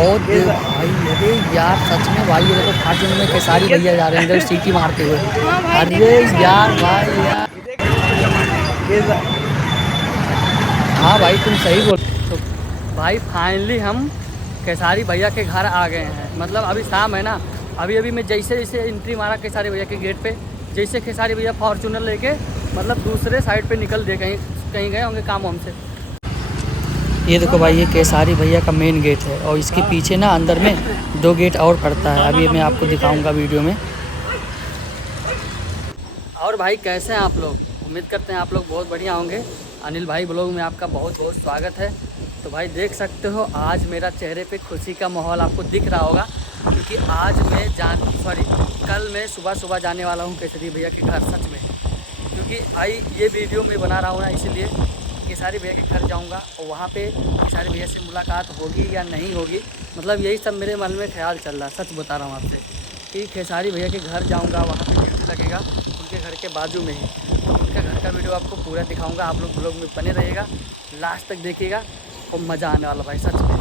बहुत भाई, अरे यार सच में भाई, ये देखो फार्चून में खेसारी भैया जा रहे हैं इधर सीटी मारते हुए। अरे यार भाई यार, हाँ भाई तुम सही बोल। तो भाई फाइनली हम खेसारी भैया के घर आ गए हैं। मतलब अभी शाम है ना, अभी अभी मैं जैसे जैसे एंट्री मारा खेसारी भैया के गेट पे, जैसे खेसारी भैया फॉर्चूनर लेके मतलब दूसरे साइड पे निकल दिए, कहीं कहीं गए होंगे काम हमसे। ये देखो भाई, ये केसारी भैया का मेन गेट है और इसके पीछे ना अंदर में 2 गेट और पड़ता है, अभी मैं आपको दिखाऊंगा वीडियो में। और भाई कैसे हैं आप लोग? उम्मीद करते हैं आप लोग बहुत बढ़िया होंगे। अनिल भाई ब्लॉग में आपका बहुत बहुत स्वागत है। तो भाई देख सकते हो आज मेरा चेहरे पे खुशी का माहौल आपको दिख रहा होगा, क्योंकि आज मैं कल मैं सुबह सुबह जाने वाला हूँ केसरी भैया के घर। सच में, क्योंकि भाई ये वीडियो मैं बना रहा हूँ ना इसलिए, केसारी भैया के घर जाऊंगा और वहाँ पे केसारी भैया से मुलाकात होगी या नहीं होगी, मतलब यही सब मेरे मन में ख्याल चल रहा है। सच बता रहा हूँ आपसे कि खेसारी भैया के घर जाऊंगा, वहाँ पे ड्यूटी लगेगा उनके घर के बाजू में ही। तो उनके घर का वीडियो आपको पूरा दिखाऊंगा, आप लोग ब्लॉग में बने रहिएगा, लास्ट तक देखिएगा और मज़ा आने वाला भाई सच में।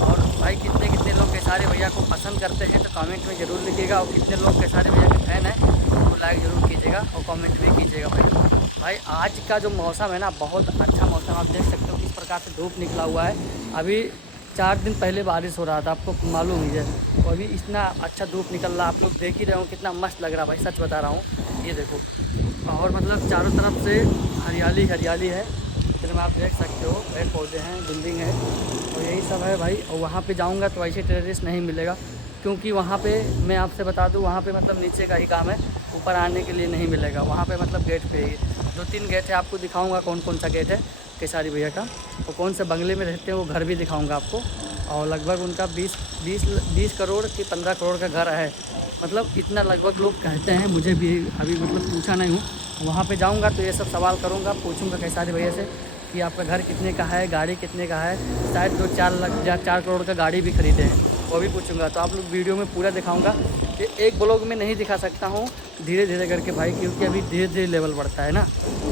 और भाई कितने कितने लोग केसारी भैया को पसंद करते हैं तो कमेंट में ज़रूर लिखिएगा, और कितने लोग केसारी भैया के फैन हैं तो लाइक ज़रूर कीजिएगा और कमेंट भी कीजिएगा। भाई आज का जो मौसम है ना, बहुत अच्छा मौसम, आप देख सकते हो किस प्रकार से धूप निकला हुआ है। अभी 4 दिन पहले बारिश हो रहा था, आपको मालूम ही है, और अभी इतना अच्छा धूप निकल रहा, आप लोग देख ही रहे हो कितना मस्त लग रहा है भाई, सच बता रहा हूँ। ये देखो, और मतलब चारों तरफ से हरियाली हरियाली है, इधर में आप देख सकते हो पेड़ पौधे हैं, बिल्डिंग है और यही सब है भाई। और वहाँ पे जाऊँगा तो ऐसे टेरेस नहीं मिलेगा, क्योंकि वहाँ पे मैं आपसे बता दूँ, वहाँ पे मतलब नीचे का ही काम है, ऊपर आने के लिए नहीं मिलेगा। वहाँ पे मतलब गेट पे ही 2-3 गेट है, आपको दिखाऊंगा कौन कौन सा गेट है केसारी भैया का, और कौन से बंगले में रहते हैं वो घर भी दिखाऊंगा आपको। और लगभग उनका 20 करोड़ कि 15 करोड़ का घर है, मतलब इतना लगभग लोग कहते हैं, मुझे भी अभी मतलब पूछा नहीं हूँ। वहाँ पे जाऊँगा तो ये सब सवाल करूँगा, पूछूँगा केसारी भैया से कि आपका घर कितने का है, गाड़ी कितने का है, शायद 2-4 लाख या 4 करोड़ का गाड़ी भी खरीदे हैं, वो भी पूछूंगा। तो आप लोग वीडियो में पूरा दिखाऊंगा, कि एक ब्लॉग में नहीं दिखा सकता हूँ, धीरे धीरे करके भाई, क्योंकि अभी धीरे धीरे लेवल बढ़ता है ना।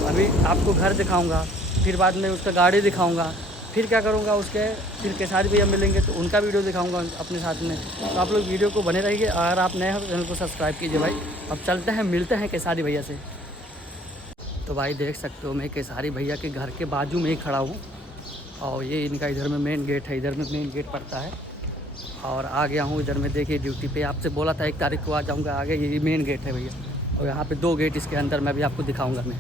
अभी आपको घर दिखाऊंगा, फिर बाद में उसका गाड़ी दिखाऊंगा, फिर क्या करूँगा उसके, फिर केसारी भैया मिलेंगे तो उनका वीडियो दिखाऊँगा अपने साथ में। तो आप लोग वीडियो को बने रहिए, अगर आप नए हो तो चैनल को सब्सक्राइब कीजिए भाई। अब चलते हैं, मिलते हैं केसारी भैया से। तो भाई देख सकते हो मैं केसारी भैया के घर के बाजू में ही खड़ा हूँ, और ये इनका इधर में मेन गेट है, इधर में मेन गेट पड़ता है, और आ गया हूँ इधर में। देखिए ड्यूटी पे, आपसे बोला था 1 तारीख को आ जाऊँगा, आगे ये मेन गेट है भैया, और यहाँ पे 2 गेट इसके अंदर में भी आपको दिखाऊँगा मैं।